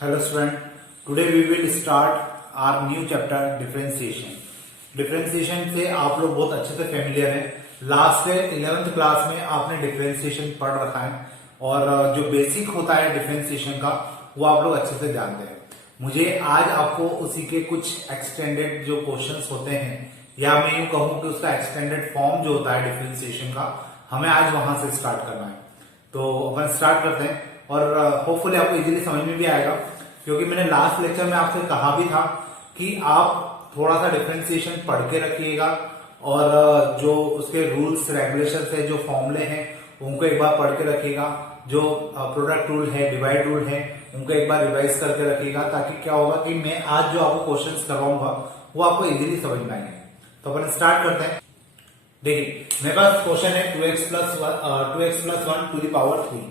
Hello student, today we will start our new chapter differentiation. Differentiation से आप लोग बहुत अच्छे से फेमिलियर हैं। लास्ट 11th क्लास में आपने डिफरेंशिएशन पढ़ रखा है और जो बेसिक होता है डिफरेंशिएशन का वो आप लोग अच्छे से जानते हैं। मुझे आज आपको उसी के कुछ एक्सटेंडेड जो क्वेश्चंस होते हैं या मैं यूं कहूं कि उसका एक्सटेंडेड फॉर्म जो होता है डिफरेंशिएशन का हमें आज वहां से स्टार्ट करना है। तो अपन स्टार्ट करते हैं और होपफुली आपको इजीली समझ में भी आएगा, क्योंकि मैंने लास्ट लेक्चर में आपसे कहा भी था कि आप थोड़ा सा डिफरेंशिएशन पढ़ के रखिएगा और जो उसके रूल्स रेगुलेशन है, जो फॉर्मूले हैं उनको एक बार पढ़ के रखिएगा। जो प्रोडक्ट रूल है, डिवाइड रूल है, उनको एक बार रिवाइज करके रखिएगा, ताकि क्या होगा कि मैं आज जो आपको क्वेश्चंस करवाऊंगा वो आपको इजीली समझ में आएंगे। तो अपन स्टार्ट करते हैं। देखिए मेरे पास क्वेश्चन है 2x plus 1 to the power 3।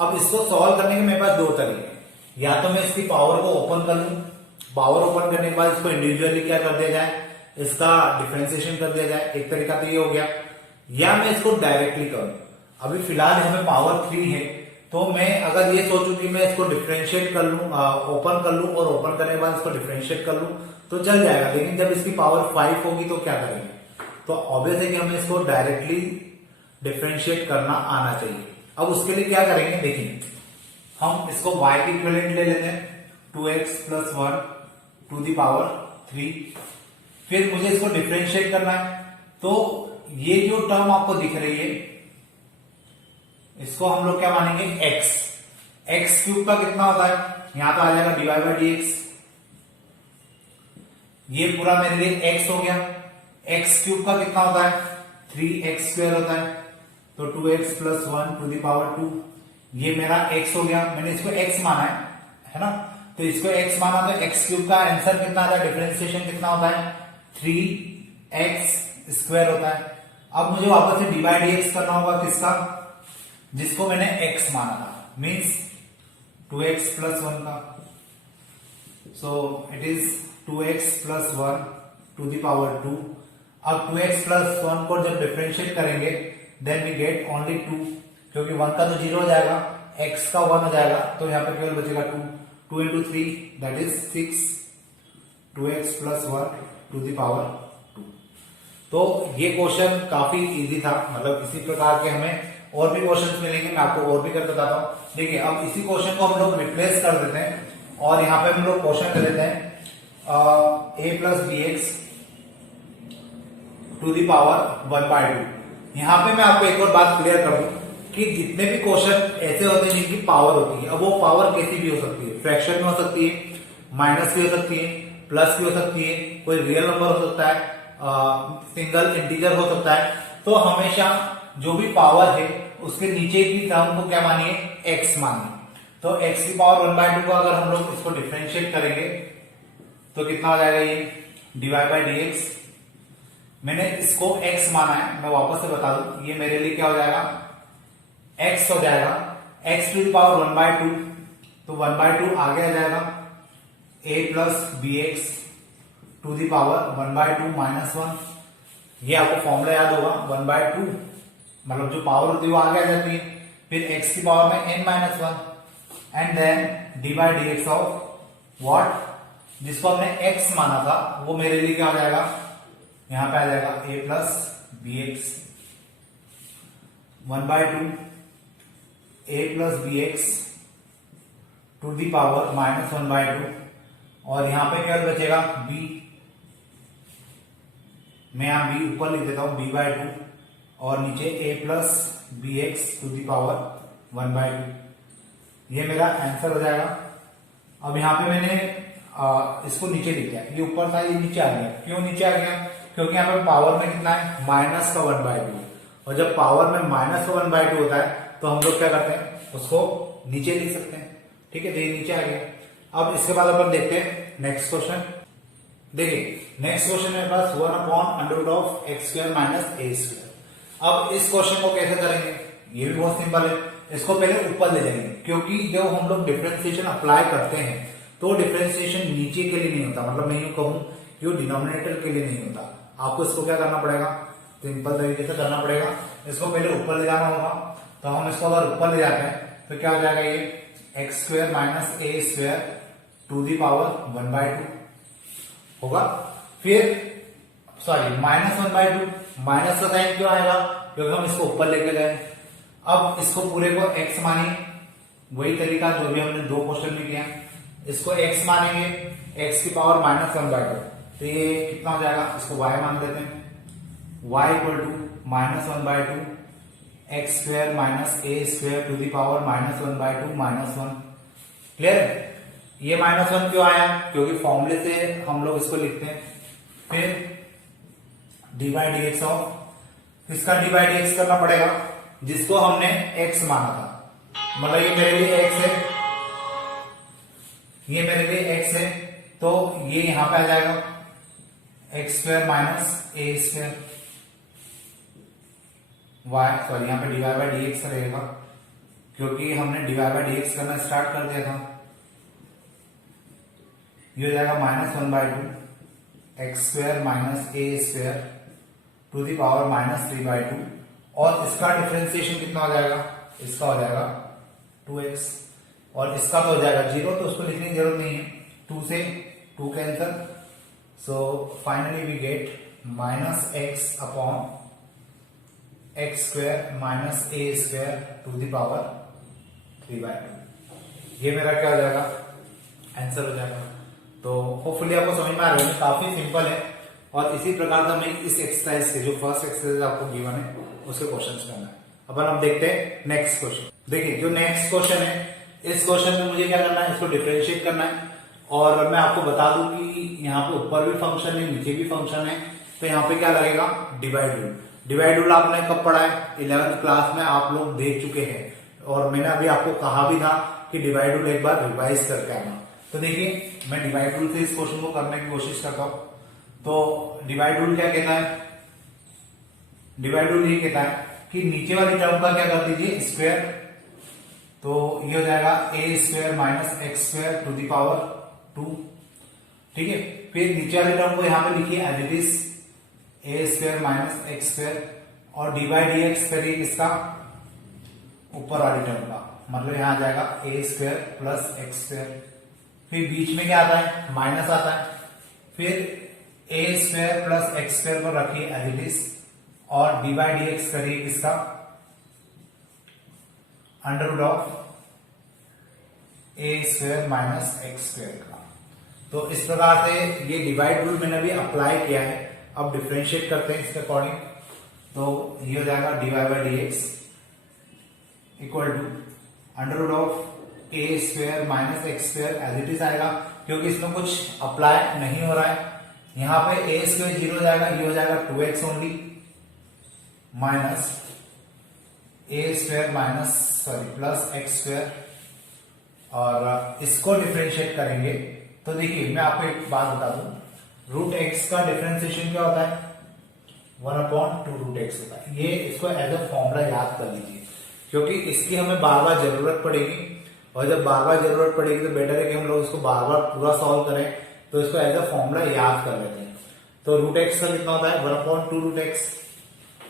अब इसको सॉल्व करने के मेरे पास दो तरीके हैं। या तो मैं इसकी पावर को ओपन कर लूं, पावर ओपन करने के बाद इसको इंडिविजुअली क्या कर दिया जाए, इसका डिफरेंशिएशन कर दिया जाए, एक तरीका तो ये हो गया। या मैं इसको डायरेक्टली करूं। अभी फिलहाल हमें पावर 3 है, तो मैं अगर ये सोचूं कि मैं इसको डिफरेंशिएट कर लूं, ओपन कर लूं और ओपन करने के बाद इसको डिफरेंशिएट कर लूं तो चल जाएगा। लेकिन जब इसकी पावर 5 होगी तो क्या करेंगे? तो ऑब्वियस है कि हमें इसको डायरेक्टली डिफरेंशिएट करना आना चाहिए। अब उसके लिए क्या करेंगे, देखिए हम इसको y की इक्विवेलेंट ले लेते हैं 2x plus 1 to the power 3। फिर मुझे इसको डिफरेंशिएट करना है, तो ये जो टर्म आपको दिख रही है इसको हम लोग क्या मानेंगे, x क्यूब का कितना होता है, यहां तो आ जाएगा dy/dx। ये पूरा मेरे लिए x हो गया। x क्यूब का कितना होता है, 3x² होता है, तो 2x plus 1 to the power 2। ये मेरा x हो गया, मैंने इसको x माना है ना, तो इसको x माना तो x क्यूब का आंसर कितना आता है, डिफरेंशिएशन कितना होता है, 3x² होता है। अब मुझे वापस से dy/dx करना होगा, किसका, जिसको मैंने x माना था, मीन्स 2x plus 1 का। So it is 2x plus 1 to the power 2। अब 2x plus 1 को जब डिफरेंशिएट करेंगे देन वी गेट ओनली 2, क्योंकि 1 का तो 0 हो जाएगा, x का 1 हो जाएगा, तो यहां पे केवल बचेगा 2। 2 into 3 that is 6, 2x plus 1 to the power 2। तो ये क्वेश्चन काफी इजी था, मतलब इसी प्रकार के हमें और भी क्वेश्चंस मिलेंगे, मैं आपको और भी करके बताता हूं। देखिए अब इसी क्वेश्चन को हम लोग रिप्लेस कर देते हैं और यहाँ पे हम लोग क्वेश्चन ले लेते हैं a plus bx to the power 1/2। यहां पे मैं आपको एक और बात क्लियर कर दूं कि जितने भी क्वेश्चन ऐसे होते हैं जिनकी पावर होती है, अब वो पावर कैसी भी हो सकती है, फ्रैक्शन में हो सकती है, माइनस भी हो सकती है, प्लस भी हो सकती है, कोई रियल नंबर हो सकता है, सिंगल इंटीजर हो सकता है। तो हमेशा जो भी पावर है उसके नीचे की टर्म को क्या मानिए, x मानिए। तो x की पावर 1/2 को अगर हम लोग इसको डिफरेंशिएट करेंगे तो कितना हो जाएगा, ये dy/dx। मैंने इसको x माना है, मैं वापस से बता दूं, ये मेरे लिए क्या हो जाएगा, x हो जाएगा, x to the power 1/2, तो 1/2 आगे आ जाएगा, a plus bx to the power 1/2 minus 1। ये आपको फॉर्मूला याद होगा, 1/2 मतलब जो पावर होती है वो आगे आ जाती है, फिर x की पावर में n-1 and then dy/dx of what, जिसको हमने x माना था वो मेरे लिए क्या हो जाएगा, यहां पे आ जाएगा a plus bx 1/2 a plus bx to the power minus 1/2, और यहां पे क्या बचेगा, b। मैं यहां b ऊपर लिख देता हूं, b/2 और नीचे a plus bx to the power 1/2। ये मेरा आंसर हो जाएगा। अब यहां पे मैंने इसको नीचे लिख दिया, ये ऊपर था ये नीचे आ गया। क्यों नीचे आ गया, क्योंकि यहाँ पे पावर में कितना है, माइनस का 1/2, और जब पावर में माइनस का 1/2 होता है तो हम लोग क्या करते हैं, उसको नीचे लिख सकते हैं। ठीक है, तो ये नीचे आ गया। अब इसके बाद अपन देखते हैं नेक्स्ट क्वेश्चन। देखिए नेक्स्ट क्वेश्चन मेरे पास 1/√(x² - a²। अब इस क्वेश्चन को कैसे करेंगे, ये भी बहुत सिंपल है। इसको पहले ऊपर ले जाएंगे, क्योंकि जब हम लोग डिफरेंशिएशन अप्लाई करते हैं तो डिफरेंशिएशन नीचे के लिए नहीं होता, मतलब मैं यूं कहूं कि वो डिनोमिनेटर के लिए नहीं होता। आपको इसको क्या करना पड़ेगा, सिंपल तरीके से करना पड़ेगा, इसको पहले ऊपर ले जाना होगा। तो हम इसको अगर ऊपर ले जाते हैं तो क्या हो जाएगा, ये x² - a² to the power 1/2 होगा। फिर सॉरी -1/2, माइनस का साइन क्यों आएगा, क्योंकि हम इसको ऊपर लेके गए। अब इसको पूरे को x मानिए, वही तरीका जो भी हमने 2 क्वेश्चन में किया। इसको x मानेंगे, x की पावर -1/2, तो ये कितना हो जाएगा, इसको y मान देते हैं। y equal to -1/2 x square minus a square to the power -1/2 -1। Clear है। ये -1 क्यों आया, क्योंकि फॉर्मूले से हम लोग इसको लिखते हैं। फिर dy dx ऑफ, किसका dy dx करना पड़ेगा, जिसको हमने x माना था। मतलब ये मेरे लिए x है, ये मेरे लिए x है, तो ये यहां पे आ जाएगा x square minus a square y, sorry यहाँ पे dy बाई dx रहेगा, क्योंकि हमने dy बाई dx करना स्टार्ट कर दिया था। ये हो जाएगा -1/2 x square minus a square to the power -3/2, और इसका डिफरेंशिएशन कितना हो जाएगा, इसका हो जाएगा 2x, और इसका तो हो जाएगा 0, तो उसको लिखने की जरूरत नहीं है। 2 से 2 cancel, so finally we get -x upon x square minus a square to the power 3/2। ये मेरा क्या हो जाएगा, आंसर हो जाएगा। तो होपफुली आपको समझ में आ रहा है, काफी सिंपल है। और इसी प्रकार से हमें इस एक्सरसाइज के, जो फर्स्ट एक्सरसाइज आपको गिवन है, उसके क्वेश्चंस करना है। अपन हम देखते हैं नेक्स्ट क्वेश्चन। देखिए जो नेक्स्ट क्वेश्चन है, इस क्वेश्चन में मुझे क्या करना है, इसको डिफरेंशिएट करना है। और मैं आपको बता दूं कि यहाँ पे ऊपर भी फंक्शन है, नीचे भी फंक्शन है, तो यहाँ पे क्या लगेगा, डिवाइड रूल। डिवाइड रूल आपने कब पढ़ा है, 11th क्लास में आप लोग देख चुके हैं, और मैंने अभी आपको कहा भी था कि डिवाइड रूल एक बार रिवाइज करके आना। तो देखिए मैं डिवाइड रूल से इस क्वेश्चन को करने की कोशिश करता हूं। तो डिवाइड रूल क्या कहता है, डिवाइड रूल ये कहता है कि नीचे वाली टर्म का क्या कर दीजिए, स्क्वायर, तो ये हो जाएगा a square minus x square to the power 2। ठीक है, फिर नीचे वाली टर्म को यहां पे लिखिए as it is a square minus x square, और डी बाई डी एक्स करिए किसका, ऊपर वाली टर्म का, मतलब यहां आ जाएगा a square plus x square. फिर बीच में क्या आता है, माइनस आता है। फिर a square plus x square को रखिए एज इट इज, और डी बाई डी एक्स करिए किसका, under root of a square minus x square का। तो इस प्रकार से ये डिवाइड रूल मैंने अभी अप्लाई किया है। अब डिफरेंशिएट करते हैं इसके अकॉर्डिंग। तो ये हो जाएगा D Y by D x equal to under root of a square minus x square as it is आएगा, क्योंकि इसमें कुछ अप्लाई नहीं हो रहा है। यहां पे a स्क्वायर 0 हो जाएगा, ये हो जाएगा 2x only, minus a square minus sorry plus x square, और इसको डिफरेंशिएट करेंगे। तो देखिए मैं आपको एक बात बता दूं, रूट एक्स का डिफरेंशिएशन क्या होता है, 1/2 रूट एक्स होता है। ये इसको एज अ फॉर्मूला याद कर लीजिए, क्योंकि इसकी हमें बार बार जरूरत पड़ेगी, और जब बार बार जरूरत पड़ेगी तो बेटर है कि हम लोग इसको बार बार पूरा सॉल्व करें। तो इसको एज अ फॉर्मूला याद कर लेते हैं। तो रूट एक्स का कितना होता है, 1/2 रूट एक्स।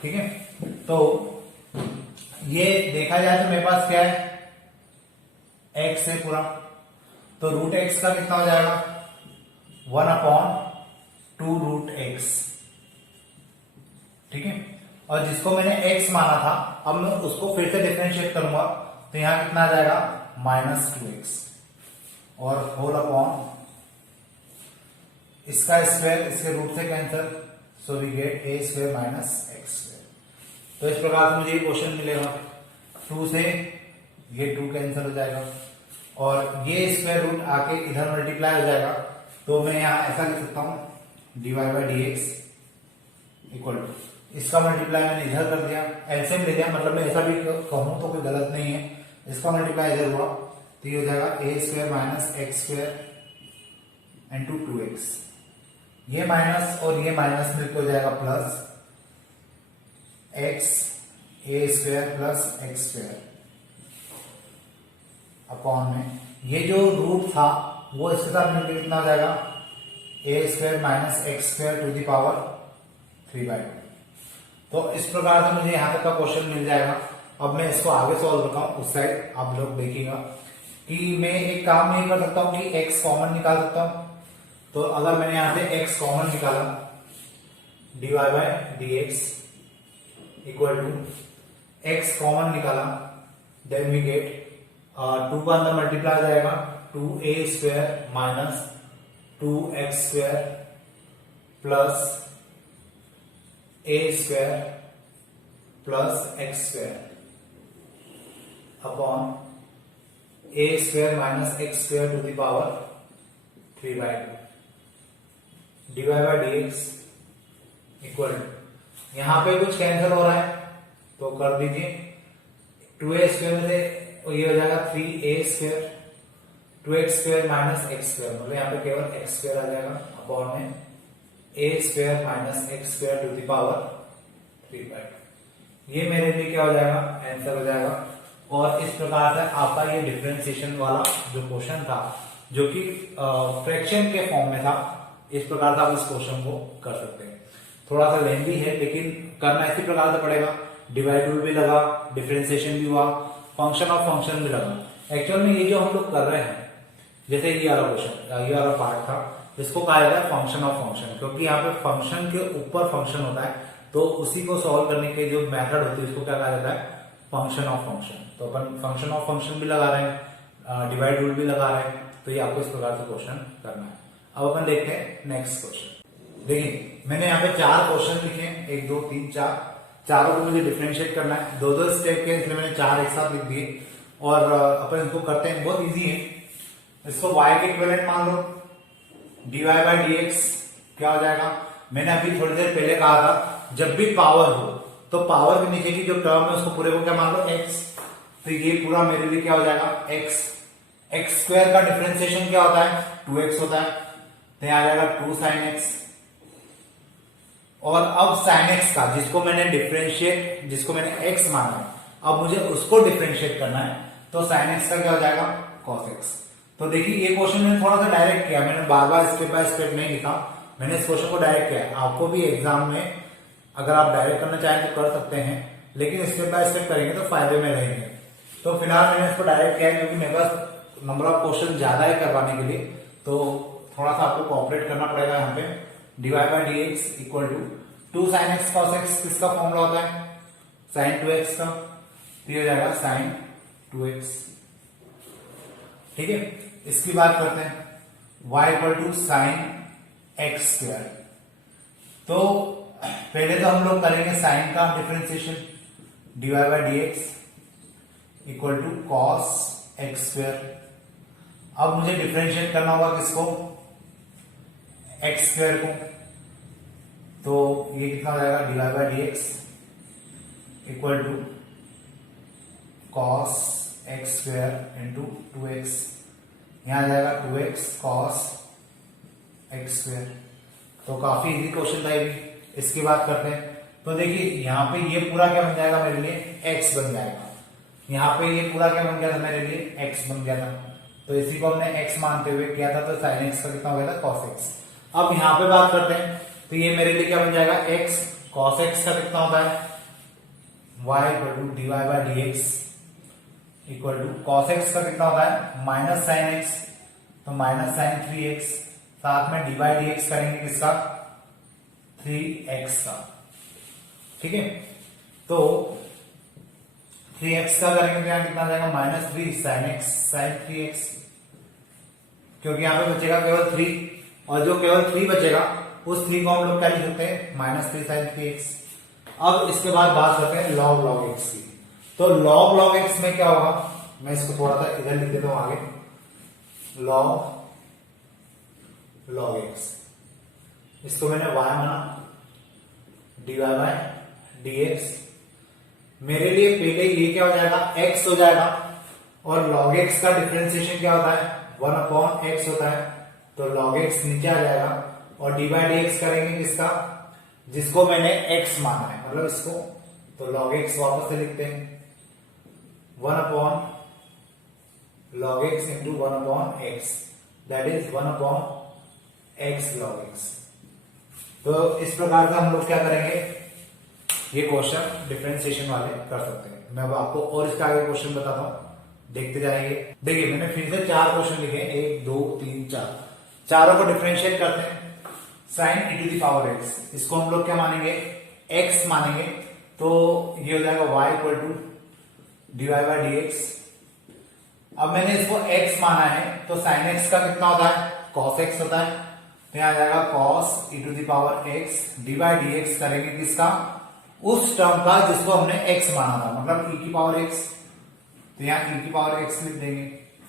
ठीक है, तो ये देखा जाए तो मेरे पास क्या है, एक्स है पूरा, तो रूट एक्स का कितना हो जाएगा, 1/2 रूट एक्स। ठीक है, और जिसको मैंने x माना था, अब मैं उसको फिर से डिफरेंशिएट करूंगा, तो यहां कितना आ जाएगा, -2x, और होल अपॉन इसका स्क्वायर, इसके रूट से cancel, so we get a square minus x square. तो इस प्रकार से मुझे ये क्वेश्चन मिलेगा। 2 से ये 2 कैंसिल हो जाएगा, और ये स्क्वायर रूट आके इधर मल्टीप्लाई हो जाएगा। तो मैं यहां ऐसा लिख सकता हूं, dy by D x equal to, इसका मल्टीप्लाई मैंने इधर कर दिया, एलसीएम ले लिया, मतलब मैं ऐसा भी कहूं तो कोई गलत नहीं है। इसका मल्टीप्लाई इधर हुआ, तो ये हो जाएगा a square minus x square into 2x। ये माइनस और ये माइनस मिलकर हो जाएगा plus x a square plus x square upon में, ये जो रूट था वो इसके साथ मिलकर कितना हो जाएगा, a square minus x square to the power 3/2। तो इस प्रकार से मुझे यहां तक का क्वेश्चन मिल जाएगा। अब मैं इसको आगे सॉल्व करता हूं, उस साइड आप लोग देखिएगा। कि मैं एक काम नहीं कर सकता हूं कि x कॉमन निकाल सकता हूं। तो अगर मैंने यहां से x कॉमन निकाला, dy by D x equal to x common निकाला, देन वी गेट 2 का अंदर मल्टीप्लाई हो जाएगा 2a square minus 2x square plus a square plus x square upon a square minus x square to the power 3/2 dy by D x equal to, यहां पे कुछ cancel हो रहा है तो कर दीजिए, 2a स्क्वायर में से ये हो जाएगा 3a square, 2x square minus x square, मतलब यहाँ पे केवल x स्क्वायर आ जाएगा अपॉन में a square minus x square to the power 3/2। ये मेरे लिए क्या हो जाएगा, आंसर हो जाएगा। और इस प्रकार से आपका ये डिफरेंशिएशन वाला जो क्वेश्चन था, जो कि फ्रैक्शन के फॉर्म में था, इस प्रकार से आप इस क्वेश्चन को कर सकते हैं। थोड़ा सा लेंथी है लेकिन करना इसी प्रकार से पड़ेगा। डिवाइड रूल भी लगा, डिफरेंशिएशन भी हुआ, फंक्शन ऑफ फंक्शन भी लगा। एक्चुअल में ये जो हम लोग कर रहे हैं, जैसे ये वाला क्वेश्चन, ये वाला पार्ट था, इसको कहा जाता है फंक्शन ऑफ फंक्शन, क्योंकि यहाँ पे फंक्शन के ऊपर फंक्शन होता है, तो उसी को सॉल्व करने के जो मेथड होती है उसको क्या कहा जाता है, फंक्शन ऑफ फंक्शन। तो अपन फंक्शन ऑफ फंक्शन भी लगा रहे हैं, डिवाइड रूल भी लगा रहे हैं, तो ये आपको इस प्रकार से क्वेश्चन करना है। अब अपन देखते हैं नेक्स्ट क्वेश्चन। देखिए मैंने यहाँ पे 4 क्वेश्चन लिखे हैं, 1 2 3 4, चारों को मुझे डिफरेंशिएट करना है, 2-2 स्टेप के, इसलिए मैंने 4 एक साथ लिख दिए। और अपन इसको करते हैं, बहुत इजी है। इसको y के इक्विवेलेंट मान लो, dy बाय डी एक्स क्या हो जाएगा, मैंने अभी थोड़ी देर पहले कहा था जब भी पावर हो तो पावर के नीचे की जो टर्म है उसको पूरे को क्या मान लो x, तो ये पूरा मेरे लिए क्या हो जाएगा x। x स्क्वायर का डिफरेंशिएशन क्या होता है, 2x होता है, तो यहां आ जाएगा 2 sin x। और अब sin x का, जिसको मैंने डिफरेंशिएट, जिसको मैंने x माना है, अब मुझे उसको डिफरेंशिएट करना है, तो sin x का क्या हो जाएगा cos x। तो देखिए ये क्वेश्चन मैंने थोड़ा सा डायरेक्ट किया, मैंने बार बार स्टेप बाय स्टेप नहीं लिखा, मैंने इस क्वेश्चन को डायरेक्ट किया। आपको भी एग्जाम में अगर आप डायरेक्ट करना चाहें तो कर सकते हैं, लेकिन स्टेप बाय स्टेप करेंगे तो फायदे में रहेंगे। तो फिलहाल मैंने इसको डायरेक्ट किया क्योंकि मेरे पास नंबर ऑफ क्वेश्चन ज्यादा है करवाने के लिए, तो थोड़ा सा आपको कोऑपरेट करना पड़ेगा। यहाँ पे dy by D x equal to 2 sin x cos x किसका फॉर्मूला होता है, sin 2x का, तो ये हो जाएगा sin 2x। ठीक है, इसकी बात करते हैं, y equal to sine x square. तो पहले तो हम लोग करेंगे साइन का differentiation, dy by D x equal to cos x square. अब मुझे डिफरेंशिएट करना होगा किसको, एक्स स्क्वायर को, तो ये कितना हो जाएगा, dy by D x equal to cos x square into 2x, यहां आ जाएगा 2x कॉस एक्स स्क्वायर। तो काफी इजी क्वेश्चन था ये भी। इसकी बात करते हैं, तो देखिए यहाँ पे ये पूरा क्या बन जाएगा मेरे लिए, x बन जाएगा। यहाँ पे ये पूरा क्या बन गया था मेरे लिए, x बन गया था, तो इसी को हमने x मानते हुए किया था, तो sin x का कितना हो गया था, cos x। अब यहाँ पे बात करते हैं, तो ये मेरे लिए क्या बन जाएगा, x cos x का कितना होता है, y equal to dy by D x equal to cos x का कितना होता है, माइनस साइन x, तो माइनस साइन 3x, साथ में डी बाई डी एक्स करेंगे किसका, 3x का। ठीक है, तो 3x का करेंगे तो यहाँ कितना जाएगा, minus 3 sign x sign 3x, क्योंकि यहाँ पे बचेगा केवल 3, और जो केवल 3 बचेगा उस 3 को हम लोग क्या लिख सकते हैं, माइनस 3 साइन 3x। अब इसके बाद बात करते हैं लॉग लॉग x की। तो लॉग लॉग x में क्या होगा, मैं इसको थोड़ा सा इधर लिख देता हूं आगे, लॉग लॉग x, इसको मैंने y माना, dy बाय डी एक्स। मेरे लिए पहले ये क्या हो जाएगा, x हो जाएगा, और log x का डिफरेंशिएशन क्या होता है, 1 अपॉन x होता है, तो log x नीचे आ जाएगा, और डी बाई डी एक्स करेंगे किसका, जिसको मैंने x माना है, मतलब इसको, तो log x वापस से लिखते हैं, 1 upon log x into 1 upon x, that is 1 upon x log x। तो इस प्रकार से हम लोग क्या करेंगे, ये क्वेश्चन डिफरेंशिएशन वाले कर सकते हैं। मैं अब आपको और इसका आगे क्वेश्चन बताता हूं, देखते जाइए। देखिए मैंने फिर से 4 क्वेश्चन लिखे, 1 2 3 4, चारों को डिफरेंशिएट करते हैं। Sine e to the power x, इसको हम लोग क्या मानेंगे, x मानेंगे, तो ये हो जाएगा y equal to dy by dx। अब मैंने इसको x माना है, तो साइन x का कितना होता है, cos x होता है, तो यहां आ जाएगा cos e to the power x dy dx करेंगे किसका, उस टर्म का जिसको हमने x माना था, मतलब e की पावर x, तो यहाँ e की पावर x लिख देंगे।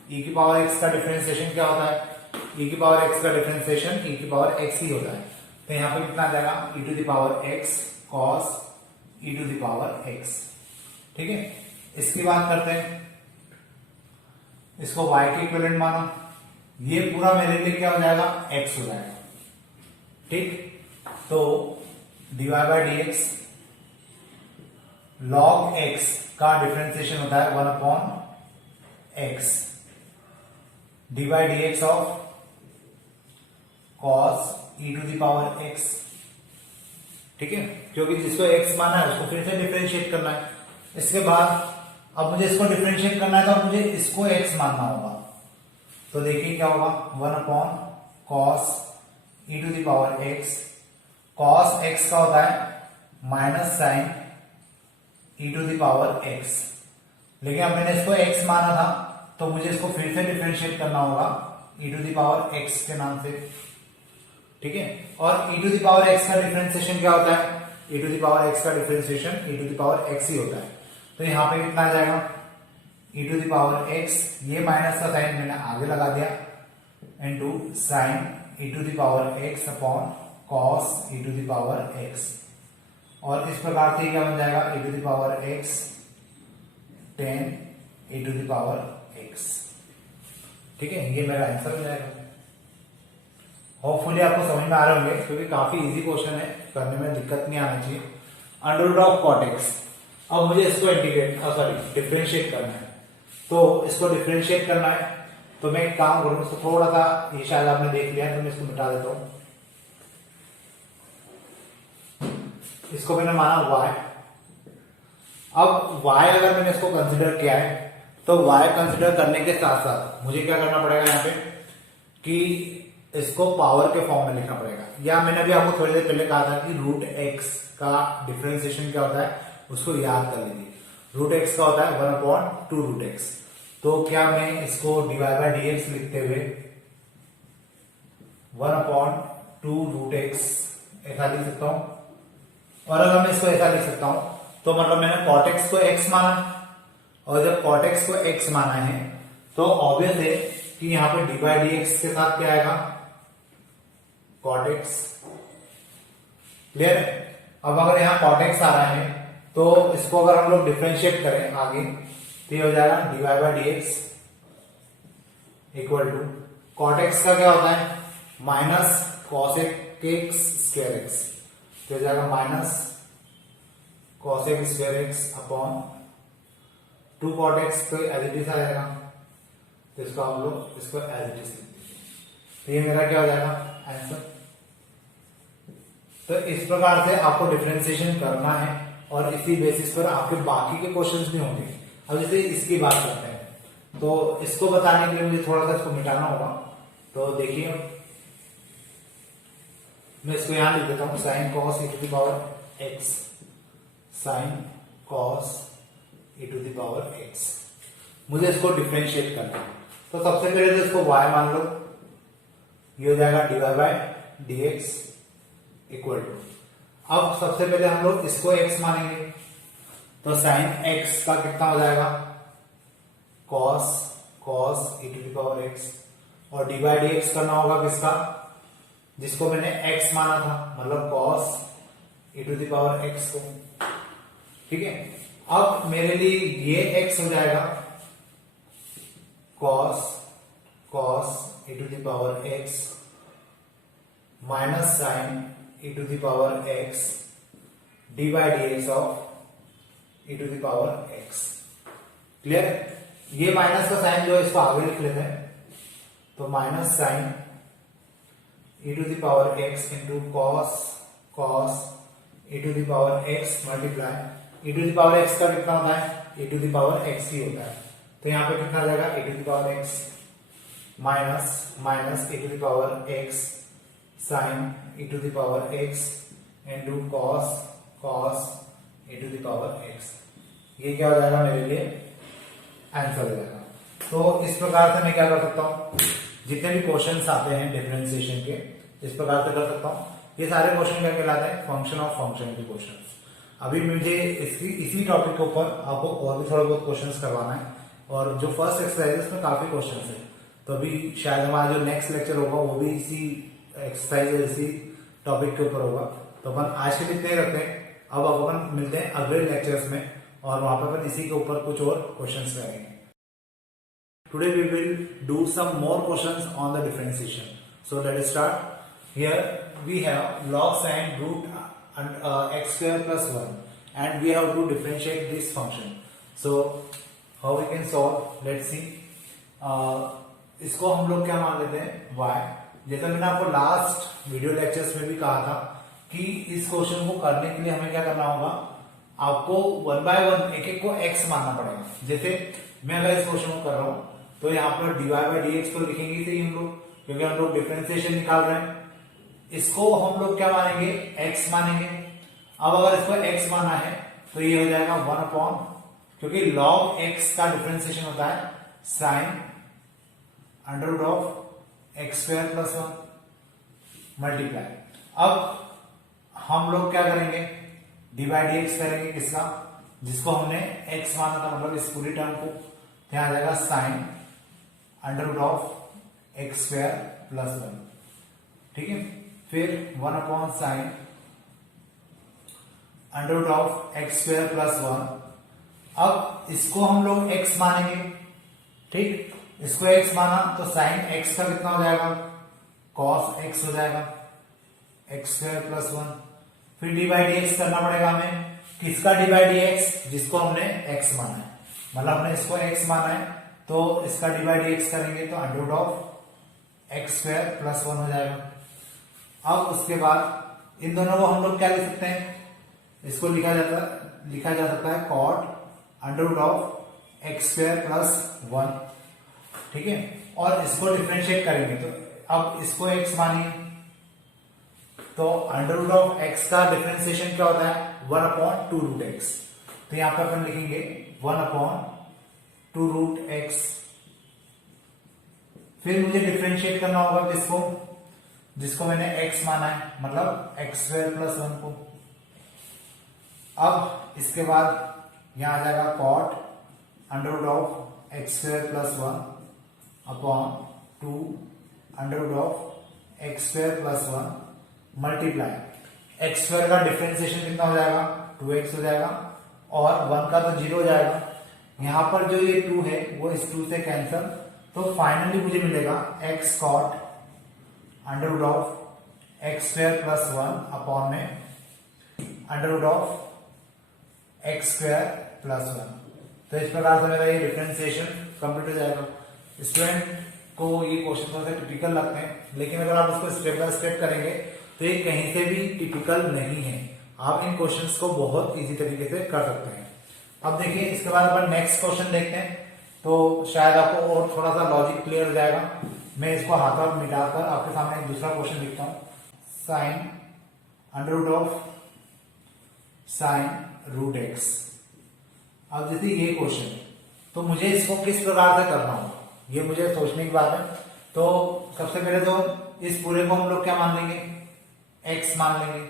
e की पावर x का डिफरेंशिएशन क्या होता है, e की पावर x का डिफरेंशिएशन e की पावर x ही होता है, तो यहाँ पे कितना आ जाएगा e to the power x cos e to the power x। ठीक है, इसकी बात करते हैं, इसको y के इक्विवेलेंट मानो, ये पूरा मेरे लिए क्या हो जाएगा, x हो जाएगा। ठीक, तो dy by dx log x का डिफरेंशिएशन होता है 1 upon x, dy dx of cos e to the power x। ठीक है, क्योंकि जिसको x माना है उसको फिर से डिफरेंशिएट करना है। इसके बाद अब मुझे इसको डिफरेंशिएट करना है, तो मुझे इसको x मानना होगा, तो देखिए क्या होगा, 1 upon cos e to the power x, cos x का होता है minus sine e to the power x, लेकिन अब मैंने इसको x माना था, तो मुझे इसको फिर से डिफरेंशिएट करना होगा e to the power x के नाम से। ठीक है, और e to the power x का डिफरेंशिएशन क्या होता है, e to the power x का differentiation e to the power x ही होता है, तो यहाँ पे कितना आ जाएगा e to the power x, ये माइनस का साइन मैंने आगे लगा दिया, into sine e to the power x upon cos e to the power x, और इस प्रकार से क्या बन जाएगा, e to the power x tan e to the power x। ठीक है, ये मेरा आंसर हो जाएगा। होपफुली आपको समझ में आ रहे होंगे, क्योंकि काफी इजी क्वेश्चन है, करने में दिक्कत नहीं आनी चाहिए। Under root of cot x, अब मुझे इसको इंटीग्रेट डिफरेंशिएट करना है, तो इसको डिफरेंशिएट करना है, तो मैं एक काम करूँ, इसको थोड़ा सा, ये शायद आपने देख लिया है, तो मैं इसको मिटा देता हूं। इसको मैंने माना y, अब y अगर मैंने इसको कंसिडर किया है, तो y कंसिडर करने के साथ साथ मुझे क्या करना पड़ेगा यहाँ पे, कि इसको पावर के फॉर्म में लिखना पड़ेगा, या मैंने अभी आपको थोड़ी देर पहले कहा था कि रूट x का डिफरेंशिएशन क्या होता है, उसको याद कर लीजिए। रूट x का होता है 1 अपॉन 2 रूट x, तो क्या मैं इसको dy बाई dx लिखते हुए 1 अपॉन 2 रूट x ऐसा लिख सकता हूं, और अगर मैं इसको ऐसा लिख सकता हूं, तो मतलब मैंने cot x को x माना, और जब cot x को x माना है, तो ऑब्वियस है कि यहां पे dy बाई dx के साथ क्या आएगा, cot x। क्लियर है, अब अगर यहाँ cot x आ रहा है, तो इसको अगर हम लोग डिफरेंशिएट करें आगे, तो ये हो जाएगा dy by dx equal to cot x का क्या होता है, minus cos x square x, तो हो जाएगा minus cos x square x upon 2 cot x, तो एज इट इज आ जाएगा, तो इसको हम लोग इसको एज इट इज लिख दीजिए, तो ये मेरा क्या हो जाएगा आंसर। तो इस प्रकार से आपको डिफरेंशिएशन करना है, और इसी बेसिस पर आपके बाकी के क्वेश्चंस भी होंगे। अब जैसे इसकी बात करते हैं, तो इसको बताने के लिए मुझे थोड़ा सा इसको मिटाना होगा, तो देखिए मैं इसको यहां लिख देता हूं, sine cos e to the power x, sine cos e to the power x, मुझे इसको डिफरेंशिएट करना है। तो सबसे पहले तो इसको y मान लो, ये हो जाएगा dy by dx equal to, अब सबसे पहले हम लोग इसको x मानेंगे, तो साइन x का कितना हो जाएगा, cos e to the power x, और dy बाई dx करना होगा किसका, जिसको मैंने x माना था, मतलब cos e to the power x को। ठीक है, अब मेरे लिए ये x हो जाएगा cos e to the power x minus sine e to the power x dy by dx of e to the power x। Clear, ये माइनस का साइन जो है इसको आगे लिख लेते हैं, तो minus sine e to the power x into cos e to the power x multiply e to the power x का कितना होता है, e to the power x ही होता है, तो यहाँ पे कितना आ जाएगा a to the power x minus minus a to the power x sine a to the power x into cos cos a to the power x. ये क्या हो जाएगा मेरे लिए आंसर हो जाएगा। तो इस प्रकार से मैं क्या कर सकता हूँ, जितने भी क्वेश्चंस आते हैं डिफरेंशिएशन के इस प्रकार से कर सकता हूँ। ये सारे क्वेश्चन क्या कहलाते हैं, फंक्शन ऑफ फंक्शन के क्वेश्चन। अभी मुझे इसी टॉपिक के ऊपर आपको और भी थोड़ा बहुत क्वेश्चंस करवाना है, और जो फर्स्ट एक्सरसाइज है उसमें काफी क्वेश्चंस है। तो अभी शायद हमारा जो नेक्स्ट लेक्चर होगा वो भी इसी एक्सरसाइज इसी टॉपिक के ऊपर होगा। तो अपन आज के लिए इतने ही रखते हैं। अब अपन मिलते हैं अगले लेक्चर्स में, और वहां पर अपन इसी के ऊपर कुछ और क्वेश्चंस करेंगे। Today we will do some more questions on the differentiation. So let us start. Here we have log sin root x square plus 1 and we have to differentiate this function. So how we can solve? Let's see. इसको हम लोग क्या मान लेते हैं y। जैसा मैंने आपको लास्ट वीडियो लेक्चर्स में भी कहा था कि इस क्वेश्चन को करने के लिए हमें क्या करना होगा, आपको 1 by 1 एक एक को x मानना पड़ेगा। जैसे मैं अगर इस क्वेश्चन को कर रहा हूं तो यहाँ पर dy by dx तो लिखेंगे ही हम लोग, क्योंकि हम लोग डिफरेंशिएशन निकाल रहे हैं। इसको हम लोग क्या मानेंगे, x मानेंगे। अब अगर इसको x माना है तो ये हो जाएगा 1 अपॉन, क्योंकि log x का डिफरेंशिएशन होता है sine under root of x square plus 1 multiply. अब हम लोग क्या करेंगे, डी बाई डी एक्स करेंगे किसका, जिसको हमने x माना था, मतलब इस पूरी टर्म को। यहाँ आ जाएगा sine under root of x square plus 1, ठीक है। फिर 1 upon sine under root of x square plus 1। अब इसको हम लोग x मानेंगे, ठीक। इसको x माना तो साइन x का कितना हो जाएगा, कॉस x हो जाएगा एक्स स्क्वायर प्लस 1। फिर डी बाई डी एक्स करना पड़ेगा हमें, किसका डी बाई डी एक्स, जिसको हमने x माना है, मतलब हमने इसको x माना है तो इसका डी बाई डी एक्स करेंगे तो under root of x square plus 1 हो जाएगा। अब उसके बाद इन दोनों को हम लोग क्या लिख सकते हैं, इसको लिखा जा सकता है cot under root of x square plus 1, ठीक है। और इसको डिफरेंशिएट करेंगे तो अब इसको x मानिए तो अंडर रूट ऑफ एक्स का डिफरेंशिएशन क्या होता है, 1 अपॉन 2 रूट एक्स। तो यहां पर अपन लिखेंगे 1 अपॉन 2 रूट एक्स। फिर मुझे डिफरेंशिएट करना होगा किसको, जिसको मैंने x माना है, मतलब एक्स स्क्वायर प्लस 1 को। अब इसके बाद यहां आ जाएगा cot under root of x square plus 1 upon 2 under root of x square plus 1 multiply x square का डिफरेंशिएशन कितना हो जाएगा, 2x हो जाएगा, और 1 का तो 0 हो जाएगा। यहां पर जो ये 2 है वो इस 2 से कैंसल, तो फाइनली मुझे मिलेगा x cot under root of x square plus 1 upon में under root of x square plus 1। तो इस प्रकार से मेरा ये डिफरेंशिएशन कंप्लीट हो जाएगा। स्टूडेंट को ये क्वेश्चन थोड़ा सा टिपिकल लगते हैं, लेकिन अगर आप उसको स्टेप बाय स्टेप करेंगे तो ये कहीं से भी टिपिकल नहीं है। आप इन क्वेश्चंस को बहुत इजी तरीके से कर सकते हैं। अब देखिए इसके बाद अपन नेक्स्ट क्वेश्चन देखते हैं, तो शायद आपको और थोड़ा सा लॉजिक क्लियर हो जाएगा। मैं इसको हाथ मिटाकर आपके सामने एक दूसरा क्वेश्चन लिखता हूं, sine under root of sine root x. अब जैसे ये क्वेश्चन है तो मुझे इसको किस प्रकार से करना होगा, ये मुझे सोचने की बात है। तो सबसे पहले तो इस पूरे को हम लोग क्या मान लेंगे, x मान लेंगे,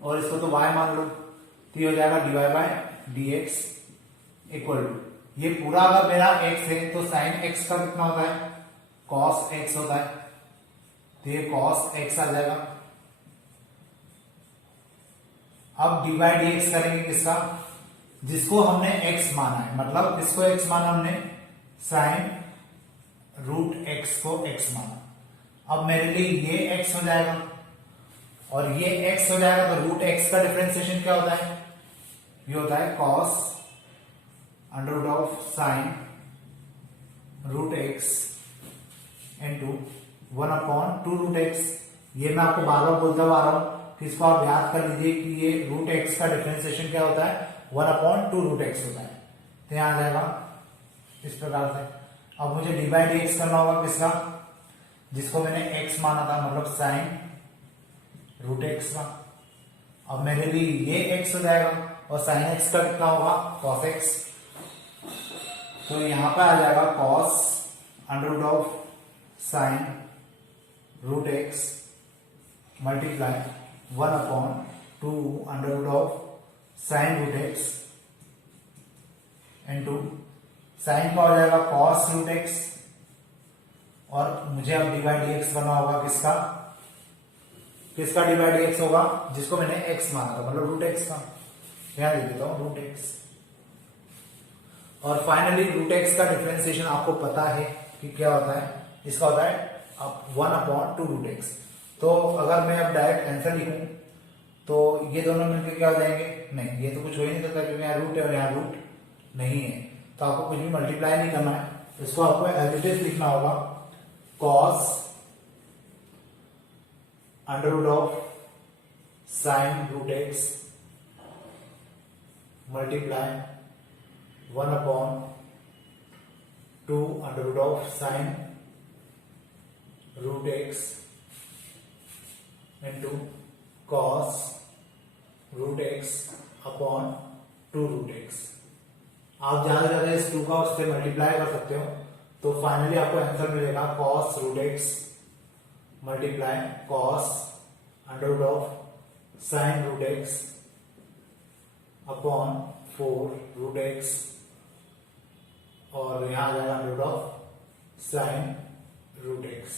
और इसको तो y मान लो, तो ये हो जाएगा dy by D x equal to, ये पूरा अगर मेरा x है तो साइन x का कितना होता है, cos x होता है, तो ये cos x आ जाएगा। अब डी बाई डी एक्स करेंगे किसका, जिसको हमने x माना है, मतलब इसको x माना हमने, साइन रूट x को x माना। अब मेरे लिए ये x हो जाएगा और ये x हो जाएगा, तो रूट x का डिफरेंशिएशन क्या होता है, ये होता है cos under root of sine root x into 1 upon 2 root x। ये मैं आपको बार बार बोलता हुआ आ रहा हूं कि इसको आप याद कर लीजिए कि ये रूट x का डिफरेंशिएशन क्या होता है, 1 अपॉन 2 रूट x होता है। तो यहां आ जाएगा इस प्रकार से। अब मुझे डी बाई डी एक्स करना होगा किसका, जिसको मैंने x माना था, मतलब साइन रूट एक्स का। अब मेरे लिए ये x हो जाएगा और साइन एक्स का कितना होगा, कॉस एक्स। तो यहां पर आ जाएगा cos under root of sine root x multiply 1/2 under root of sine root x into sine का हो जाएगा कॉस रूट एक्स, और मुझे अब डी बाई डी एक्स करना होगा किसका, किसका डी बाई डी एक्स होगा, जिसको मैंने x माना था, मतलब रूट एक्स का। यहां लिख देता हूं रूट एक्स। और फाइनली रूट एक्स का डिफरेंशिएशन आपको पता है कि क्या होता है, इसका होता है अब 1/2 रूट एक्स। तो अगर मैं अब डायरेक्ट आंसर लिखूं तो ये दोनों मिलकर क्या हो जाएंगे, नहीं ये तो कुछ हो ही नहीं सकता क्योंकि यहाँ रूट है और यहाँ रूट नहीं है, तो आपको कुछ भी मल्टीप्लाई नहीं करना है, इसको आपको एज इट इज लिखना होगा cos under root of sine root x multiply 1/2 under root of sine root x into cos root x upon 2 root x. आप ज्यादा ज्यादा इस 2 का उससे मल्टीप्लाई कर सकते हो, तो फाइनली आपको आंसर मिलेगा cos root x multiply cos under root of sine root x upon 4 root x, और यहां आ जाएगा under root of sine root x.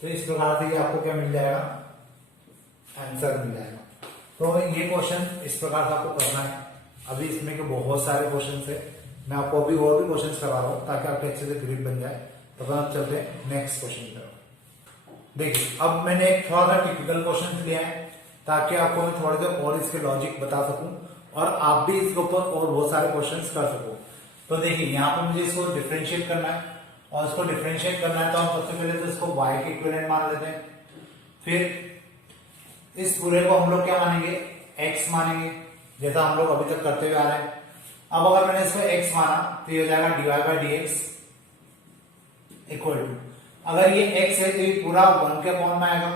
तो इस प्रकार से आपको क्या मिल जाएगा, आंसर मिल जाएगा। तो ये क्वेश्चन इस प्रकार से आपको करना है। अभी इसमें के बहुत सारे क्वेश्चन है, मैं आपको अभी और भी क्वेश्चन करा रहा हूं ताकि आपके अच्छे से ग्रिप बन जाए। तो अब आप चलते हैं नेक्स्ट क्वेश्चन की तरफ। देखिए अब मैंने एक थोड़ा सा टिपिकल क्वेश्चन लिया है ताकि आपको मैं थोड़े से और इसके लॉजिक बता सकूं और आप भी इसके ऊपर और बहुत सारे क्वेश्चन कर सको। तो देखिए यहाँ पर मुझे इसको डिफरेंशिएट करना है, और इसको डिफरेंशिएट करना है तो हम सबसे पहले तो इसको y के इक्विवेलेंट मान लेते हैं। फिर इस पूरे को हम लोग क्या मानेंगे, x मानेंगे, जैसा हम लोग अभी तक करते हुए आ रहे हैं। अब अगर मैंने इसको x माना तो ये हो जाएगा dy by D x equal to, अगर ये x है तो ये पूरा 1 के फॉर्म में आएगा,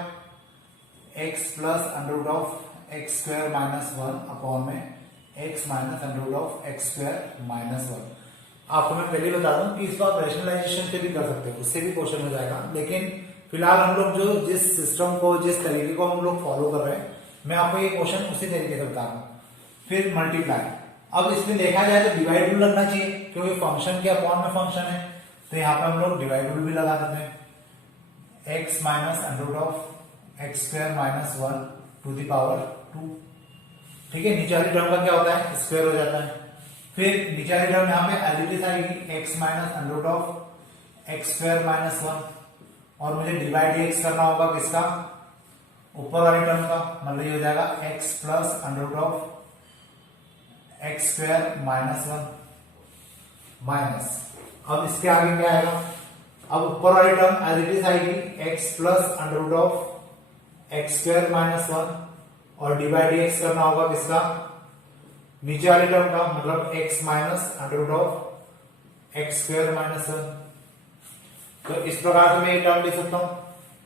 x plus under root of x square minus 1 upon में x minus under root of x square minus 1। आपको मैं पहले बता दूं कि इसको आप रैशनलाइजेशन से भी कर सकते हो, उससे भी क्वेश्चन हो जाएगा, लेकिन फिलहाल हम लोग जो जिस सिस्टम को जिस तरीके को हम लोग फॉलो कर रहे हैं, मैं आपको ये क्वेश्चन उसी तरीके से बता रहा हूं। फिर मल्टीप्लाई, अब इसमें देखा जाए तो डिवाइड रूल लगना चाहिए क्योंकि फंक्शन के अपॉन में फंक्शन है, तो यहाँ पे हम लोग डिवाइड रूल भी लगा देते हैं, x minus under root of x square minus 1 to the power 2। ठीक है, नीचे वाली टर्म का क्या होता है, स्क्वायर हो जाता है। फिर नीचे वाली टर्म यहाँ पे एज इट इज आएगी x minus under root of x square minus 1, और मुझे डिवाइड एक्स करना होगा किसका, ऊपर वाली टर्म का, मतलब ये हो जाएगा x plus under root of x square minus 1 minus, अब इसके आगे क्या आएगा, अब ऊपर वाली टर्म एज इट इज आएगी x plus under root of x square minus 1, और डिवाइड एक्स करना होगा किसका, नीचे वाली टर्म का, मतलब x minus under root of x square minus 1। तो इस प्रकार से मैं ये टर्म लिख सकता हूं।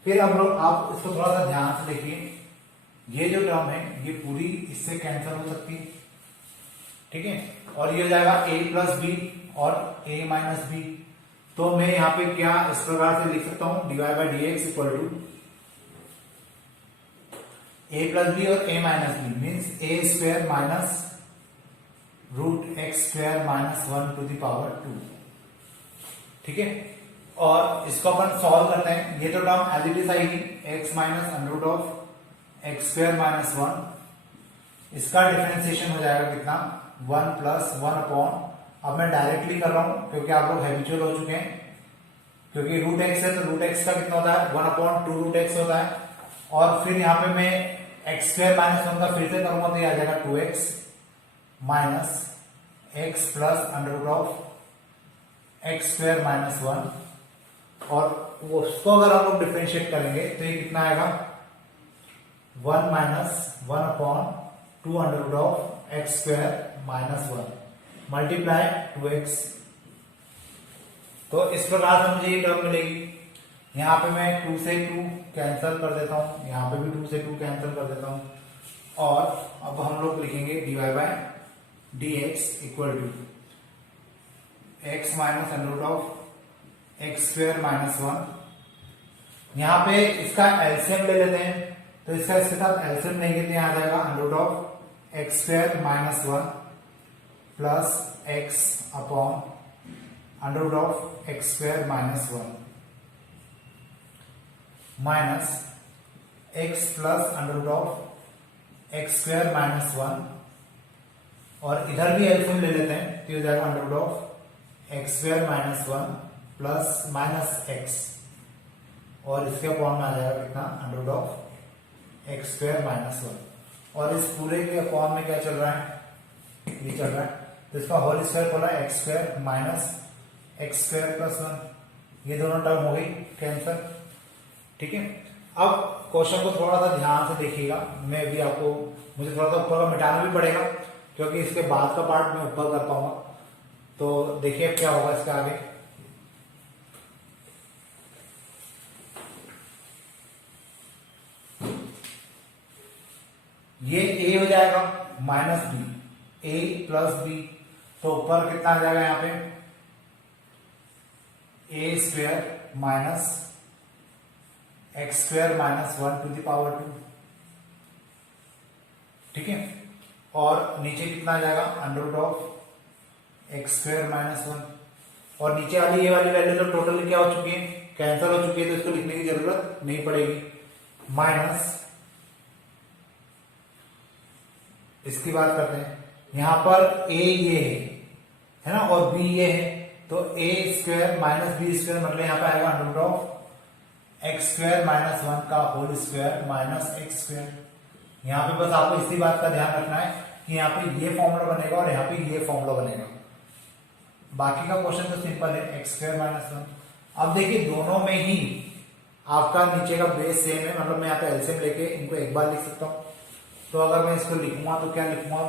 फिर हम लोग, आप इसको थोड़ा सा ध्यान से देखिए, ये जो टर्म है ये पूरी इससे कैंसिल हो सकती है, ठीक है, और ये हो जाएगा a प्लस बी और a माइनस बी। तो मैं यहाँ पे क्या इस प्रकार से लिख सकता हूं, dy by D x equal to a plus b और a minus b means a square minus root x square minus 1 to the power 2। ठीक है, और इसको अपन सॉल्व करते हैं। ये तो टर्म एज इट इज आएगी x minus under root of x square minus 1, इसका डिफरेंशिएशन हो जाएगा कितना, 1 प्लस 1 अपॉन, अब मैं डायरेक्टली कर रहा हूं क्योंकि आप लोग हैबिचुअल हो चुके हैं, क्योंकि रूट एक्स है तो रूट एक्स का कितना होता है, 1/2 रूट एक्स होता है, और फिर यहाँ पे मैं एक्स स्क्वायर माइनस 1 का फिर से करूंगा तो ये आ जाएगा 2x minus x plus under root of x square minus 1, और उसको अगर हम लोग डिफरेंशिएट करेंगे तो ये कितना आएगा, 1 minus 1/2 under root of x square minus 1 multiply 2x तो इस प्रकार से मुझे ये टर्म मिलेगी। यहाँ पे मैं 2 से 2 कैंसिल कर देता हूँ, यहाँ पे भी 2 से 2 कैंसिल कर देता हूँ, और अब हम लोग लिखेंगे dy by D x equal to x minus under root of x square minus 1। यहाँ पे इसका एलसीएम ले लेते हैं, तो इसका इसके साथ एलसीएम लेंगे तो यहाँ आ जाएगा under root of x square minus 1 plus x upon under root of x square minus 1 minus x plus under root of x square minus 1, और इधर भी एलसीएम ले लेते हैं तो हो जाएगा under root of x square minus 1 plus minus x, और इसके अपॉन में आ जाएगा कितना under root of x square minus 1, और इस पूरे के अपॉन में क्या चल रहा है, ये चल रहा है, तो इसका होल स्क्वायर बोला x square minus x square plus 1, ये दोनों टर्म हो गई कैंसिल। ठीक है, अब क्वेश्चन को थोड़ा सा ध्यान से देखिएगा, मैं भी आपको मुझे थोड़ा सा ऊपर का मिटाना भी पड़ेगा क्योंकि इसके बाद का पार्ट मैं ऊपर कर पाऊंगा। तो देखिए क्या होगा इसके आगे। ये a हो जाएगा minus b, a plus b, तो ऊपर कितना आ जाएगा यहाँ पे a square minus x square minus 1 to the power 2। ठीक है, और नीचे कितना आ जाएगा under root of x square minus 1, और नीचे वाली ये वाली वैल्यू तो टोटली क्या हो चुकी है, कैंसिल हो चुकी है, तो इसको लिखने की जरूरत नहीं पड़ेगी। माइनस इसकी बात करते हैं, यहां पर a ये है ना, और b ये है, तो a square minus b square मतलब यहां पे आएगा under root of x square minus 1 का whole square minus x square. यहाँ पे बस आपको इसी बात का ध्यान रखना है कि यहाँ पे ये फॉर्मूला बनेगा और यहाँ पे ये फॉर्मूला बनेगा, बाकी का क्वेश्चन तो सिंपल है एक्स स्क्वायर माइनस 1। अब देखिए दोनों में ही आपका नीचे का बेस सेम है, मतलब मैं यहाँ पे एलसीएम लेके इनको एक बार लिख सकता हूँ। तो अगर मैं इसको लिखूंगा तो क्या लिखूंगा,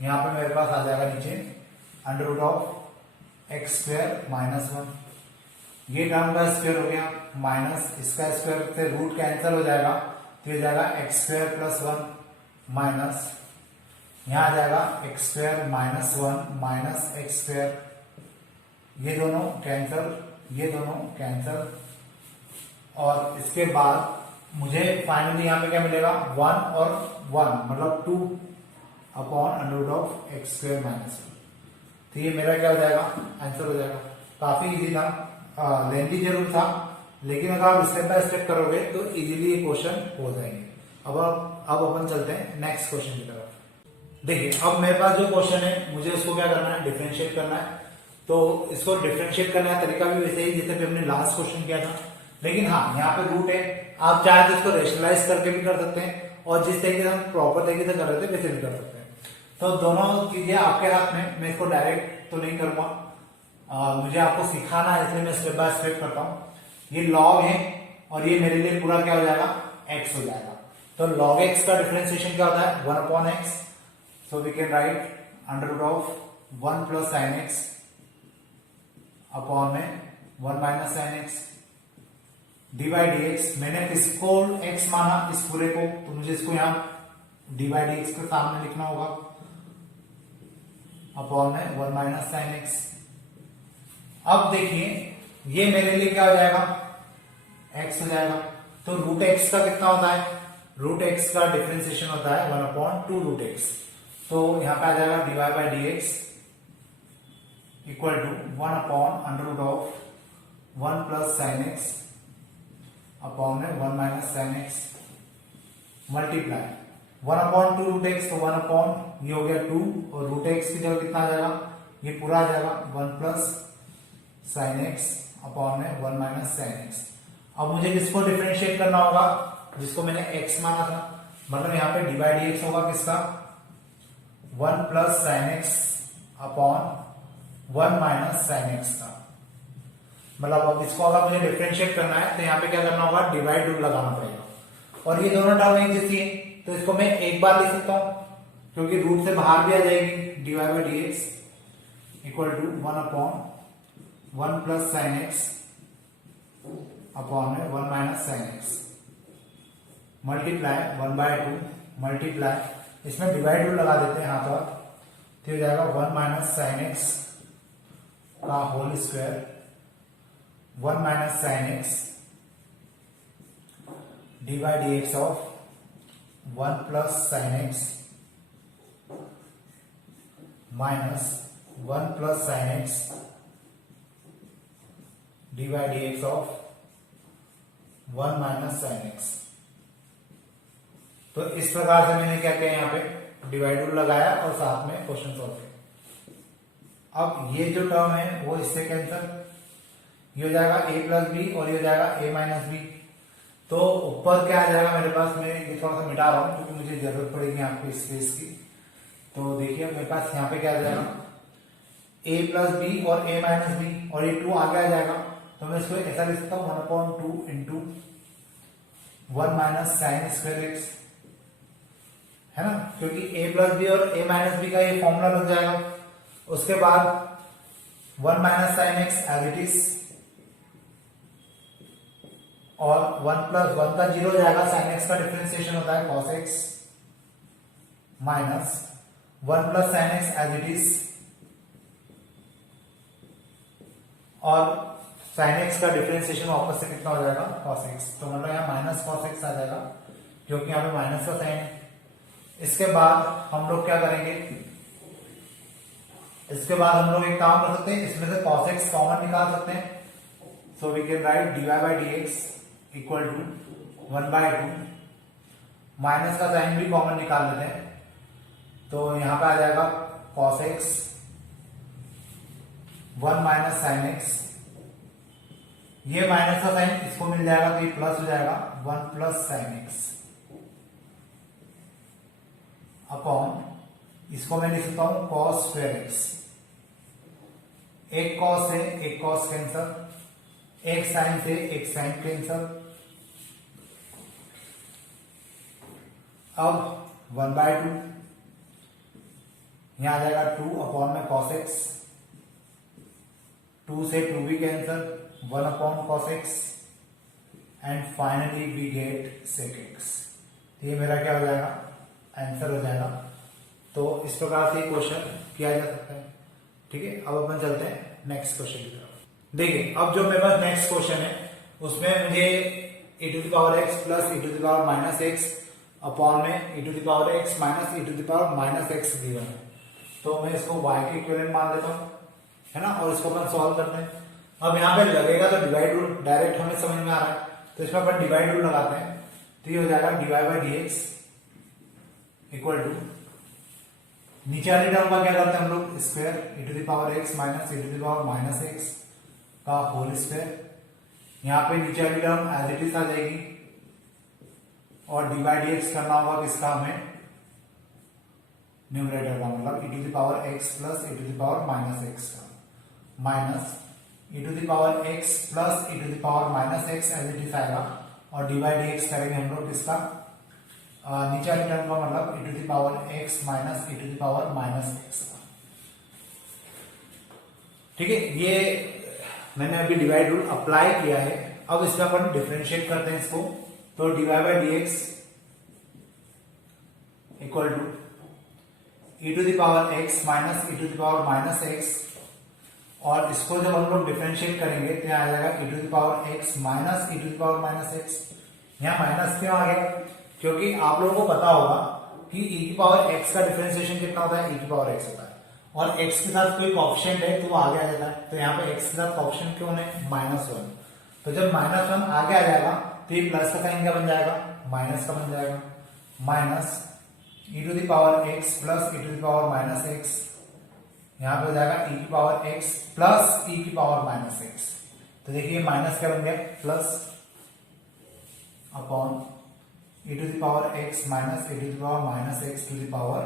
यहाँ पे मेरे पास आ जाएगा नीचे under root of x square minus 1, ये टर्म का स्क्वायर हो गया, माइनस इसका स्क्वायर से रूट कैंसिल हो जाएगा, तो ये जाएगा एक्स स्क्वायर प्लस 1 माइनस यहाँ आ जाएगा x square minus 1 minus x square, ये दोनों कैंसिल, ये दोनों कैंसिल, और इसके बाद मुझे फाइनली यहाँ पे क्या मिलेगा 1 और 1 मतलब 2 upon under root of x square minus 1। तो ये मेरा क्या हो जाएगा, आंसर हो जाएगा। काफी इजी था, लेंथी जरूर था, लेकिन अगर आप स्टेप बाय स्टेप करोगे तो इजीली ये क्वेश्चन हो जाएंगे। अब अपन चलते हैं नेक्स्ट क्वेश्चन की तरफ। देखिए अब मेरे पास जो क्वेश्चन है मुझे इसको क्या करना है, डिफरेंशिएट करना है। तो इसको डिफरेंशिएट करने का तरीका भी वैसे ही जैसे हमने लास्ट क्वेश्चन किया था, लेकिन हाँ यहाँ पे रूट है, आप चाहे तो इसको रेशनलाइज करके भी कर सकते हैं, और जिस तरीके से हम प्रॉपर तरीके से कर रहे थे वैसे भी कर सकते हैं। तो दोनों चीजें आपके हाथ में, मैं इसको डायरेक्ट तो नहीं करूंगा, मुझे आपको सिखाना है इसलिए मैं स्टेप बाय स्टेप करता हूं। ये log है और ये मेरे लिए पूरा क्या हो जाएगा, x हो जाएगा। तो log x का डिफरेंशिएशन क्या होता है 1 upon x, so we can write under root of 1 plus sine x upon में 1 minus sine x d by D x. मैंने किसको x माना इस पूरे को, तो मुझे इसको यहां डी बाई डी एक्स के सामने लिखना होगा अपॉन में 1 माइनस साइन x। अब देखिए ये मेरे लिए क्या हो जाएगा, x हो जाएगा। तो रूट एक्स का कितना होता है, रूट एक्स का डिफरेंशिएशन होता है 1 अपॉन 2 रूट एक्स। तो यहां पे आ जाएगा dy by D x equal to 1 upon under root of 1 plus sine x upon में 1 minus sine x multiply 1 upon 2 root x, तो 1 अपॉन ये हो गया 2, और रूट एक्स की जगह कितना आ जाएगा, ये पूरा आ जाएगा 1 प्लस साइन एक्स अपॉन में 1 माइनस साइन एक्स। अब मुझे किसको डिफरेंशिएट करना होगा, जिसको मैंने x माना था, मतलब यहाँ पे डी बाई डी एक्स होगा किसका 1 plus sine x upon 1 minus sine x का। मतलब अब इसको अगर मुझे डिफरेंशिएट करना है तो यहाँ पे क्या करना होगा, डिवाइड रूल लगाना पड़ेगा, और ये दोनों टर्म एक जैसी है तो इसको मैं एक बार लिख सकता हूं क्योंकि रूट से बाहर भी आ जाएगी dy by D x. Equal to 1 upon 1 plus sine x upon में 1 minus sine x multiply 1/2 multiply, इसमें डिवाइड रूल लगा देते हैं हाथ हाथ, तो हो जाएगा 1 माइनस साइन एक्स का whole square 1 minus sine x divide x of 1 plus sine x minus 1 plus sine x divide x of 1 minus sine x. तो इस प्रकार से मैंने क्या किया, यहाँ पे डिवाइड रूल लगाया और साथ में क्वेश्चन सॉल्व किया। अब ये जो टर्म है वो इससे कैंसिल, ये हो जाएगा a प्लस बी और ये हो जाएगा a माइनस बी। तो ऊपर क्या आ जाएगा मेरे पास, मैं ये थोड़ा सा मिटा रहा हूं क्योंकि मुझे जरूरत पड़ेगी यहाँ पे स्पेस की। तो देखिए मेरे पास यहाँ पे क्या आ जाएगा, a प्लस बी और a माइनस बी, और ये 2 आगे आ जाएगा। तो मैं इसको ऐसा लिख सकता हूँ 1/2 into 1 minus sine square x, है ना, क्योंकि a प्लस बी और a माइनस बी का ये फॉर्मूला लग जाएगा। उसके बाद 1 minus sine x as it is, और 1 प्लस 1 का 0 हो जाएगा, साइन एक्स का डिफरेंशिएशन होता है cos x, minus 1 plus sine x as it is, और साइन एक्स का डिफरेंशिएशन वापस से कितना हो जाएगा cos x। तो मतलब यहाँ माइनस cos x आ जाएगा क्योंकि यहाँ पे माइनस का साइन है। इसके बाद हम लोग क्या करेंगे, इसके बाद हम लोग एक काम कर सकते हैं, इसमें से cos x कॉमन निकाल सकते हैं। So we can write dy by D x equal to 1/2, minus का साइन भी कॉमन निकाल लेते हैं, तो यहां पे आ जाएगा cos x 1 minus sine x, ये माइनस का साइन इसको मिल जाएगा तो ये प्लस हो जाएगा 1 प्लस साइन एक्स अपॉन, इसको मैं लिख सकता हूं cos स्क्वायर एक्स, एक cos से एक cos कैंसर, एक साइन से एक साइन कैंसर। अब 1/2 यहां आ जाएगा 2 अपॉन में cos x, 2 से 2 भी cancel, 1 upon cos x, and finally we get sec x। ये मेरा क्या हो जाएगा, आंसर हो जाएगा। तो इस प्रकार से क्वेश्चन किया जा सकता है। ठीक है, अब अपन चलते हैं नेक्स्ट क्वेश्चन की तरफ। देखिए अब जो मेरे पास नेक्स्ट क्वेश्चन है उसमें मुझे e to the power x plus e to the power minus x upon में e to the power x minus e to the power minus x given है। तो मैं इसको y के इक्विवेलेंट मान लेता हूं, है ना, और इसको अपन सॉल्व करते हैं। अब यहाँ पे लगेगा तो डिवाइड रूल डायरेक्ट हमें समझ में आ रहा है, तो इसमें अपन डिवाइड रूल लगाते हैं। तो ये हो जाएगा dy by D x equal to, नीचे वाली टर्म का क्या करते हैं हम लोग, square e to the power x minus e to the power minus x का होल स्क्वायर। यहाँ पे नीचे वाली टर्म एज इट इज आ जाएगी, और डिवाइड एक्स करना होगा किसका, हमें न्यूमरेटर का, मतलब e to the power x plus e to the power minus x का, minus e to the power x plus e to the power minus x as it is आएगा, और divide x करेंगे हम लोग किसका, नीचे वाली टर्म का, मतलब e to the power x minus e to the power minus x का। ठीक है, ये मैंने अभी डिवाइड रूल अप्लाई किया है। अब इसमें अपन डिफरेंशिएट करते हैं इसको। तो dy by D x equal to e to the power x minus e to the power minus x, और इसको जब हम लोग डिफरेंशिएट करेंगे तो यहाँ आ जाएगा e to the power x minus e to the power minus x। यहाँ माइनस क्यों आ गया, क्योंकि आप लोगों को पता होगा कि e की पावर x का डिफरेंशिएशन कितना होता है, e की पावर x होता है, और x के साथ कोई कोएफिशिएंट है तो वो आगे आ जाता है। तो यहाँ पे x के साथ कोएफिशिएंट क्यों है, -1। तो जब -1 आगे आ जाएगा तो ये प्लस का साइन क्या बन जाएगा, माइनस का बन जाएगा, minus e to the power x plus e to the power minus x, यहाँ पे हो जाएगा e की पावर x प्लस e की पावर माइनस x। तो देखिए माइनस क्या बन गया, plus upon e to the power x minus e to the power minus x to the power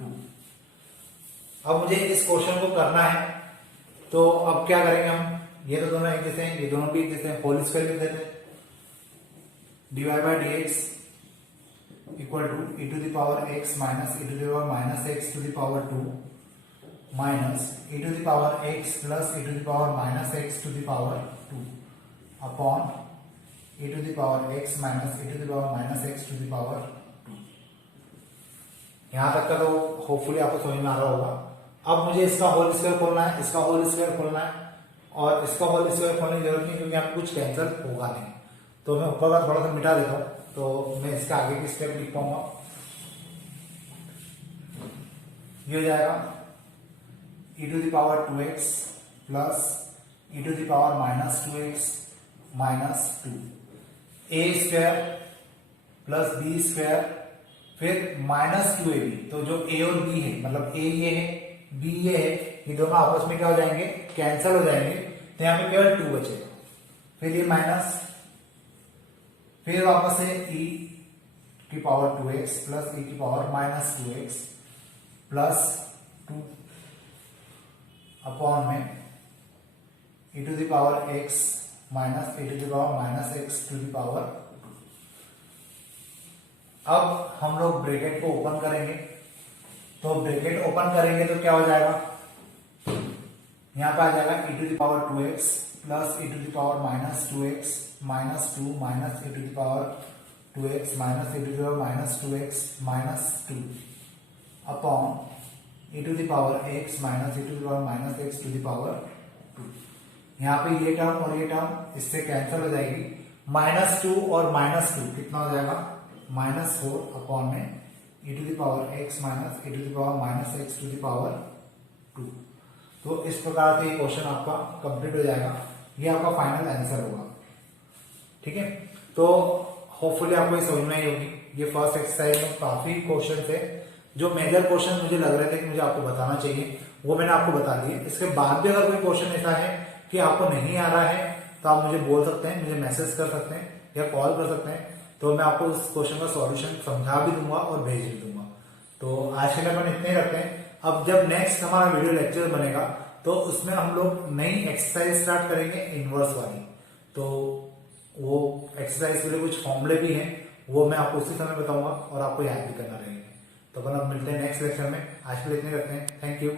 2। अब मुझे इस क्वेश्चन को करना है, तो अब क्या करेंगे हम, ये तो दोनों एक जैसे हैं, ये दोनों भी एक जैसे हैं, होल स्क्वायर लिख देते हैं। dy by D x equal to e to the power x minus e to the power minus x to the power 2। Minus e to the power x plus e to the power minus x to the power 2 upon e to the power x minus e to the power minus x to the power 2। यहां तक का तो hopefully आपको समझ में आ रहा होगा। अब मुझे इसका होल स्क्वायर खोलना है, इसका होल स्क्वायर खोलना है, और इसका होल स्क्वायर खोलने की जरूरत नहीं क्योंकि यहाँ पे कुछ कैंसिल होगा नहीं। तो मैं ऊपर का थोड़ा सा मिटा देता हूं, तो मैं इसका आगे की स्टेप लिख पाऊंगा। ये हो जाएगा e to the power 2x plus e to the power minus 2x minus 2 a square plus b square फिर माइनस 2ab। तो जो a और b है, मतलब a ये है b ये है, ये दोनों आपस में क्या हो जाएंगे, कैंसिल हो जाएंगे। तो यहाँ पे केवल 2 बचेगा, फिर ये माइनस, फिर वापस से e की पावर 2x प्लस e की power minus 2x plus 2 upon में e to the power x minus e to the power minus x to the power. अब हम लोग ब्रैकेट को ओपन करेंगे, तो ब्रैकेट ओपन करेंगे तो क्या हो जाएगा, यहां पे आ जाएगा e to the power 2x plus e to the power minus 2x minus 2 minus e to the power 2x minus e to the power minus 2x minus 2 upon e to the power x minus e to the power minus x to the power 2। यहाँ पे ये term और ये term इससे cancel हो जाएगी, minus 2 और minus 2 कितना हो जाएगा, माइनस 4 अपॉन में e to the power x minus e to the power minus x to the power 2। तो इस प्रकार से ये क्वेश्चन आपका कंप्लीट हो जाएगा, ये आपका फाइनल आंसर होगा। ठीक है, तो होपफुली आपको ये समझ में आई होगी। ये फर्स्ट एक्सरसाइज में काफी क्वेश्चन थे, जो मेजर क्वेश्चन मुझे लग रहे थे कि मुझे आपको बताना चाहिए वो मैंने आपको बता दिए। इसके बाद भी अगर कोई क्वेश्चन ऐसा है कि आपको नहीं आ रहा है तो आप मुझे बोल सकते हैं, मुझे मैसेज कर सकते हैं या कॉल कर सकते हैं, तो मैं आपको उस क्वेश्चन का सॉल्यूशन समझा भी दूंगा और भेज भी दूंगा। तो आज के लिए अपन इतने ही रखते हैं। अब जब नेक्स्ट हमारा वीडियो लेक्चर बनेगा तो उसमें हम लोग नई एक्सरसाइज स्टार्ट करेंगे, इनवर्स वाली। तो वो एक्सरसाइज के लिए कुछ फॉर्मूले भी हैं, वो मैं आपको उसी समय बताऊंगा और आपको याद भी करना रहेगा। तो अपन अब मिलते हैं नेक्स्ट लेक्चर में। आज के लिए इतने रखते हैं। Thank you.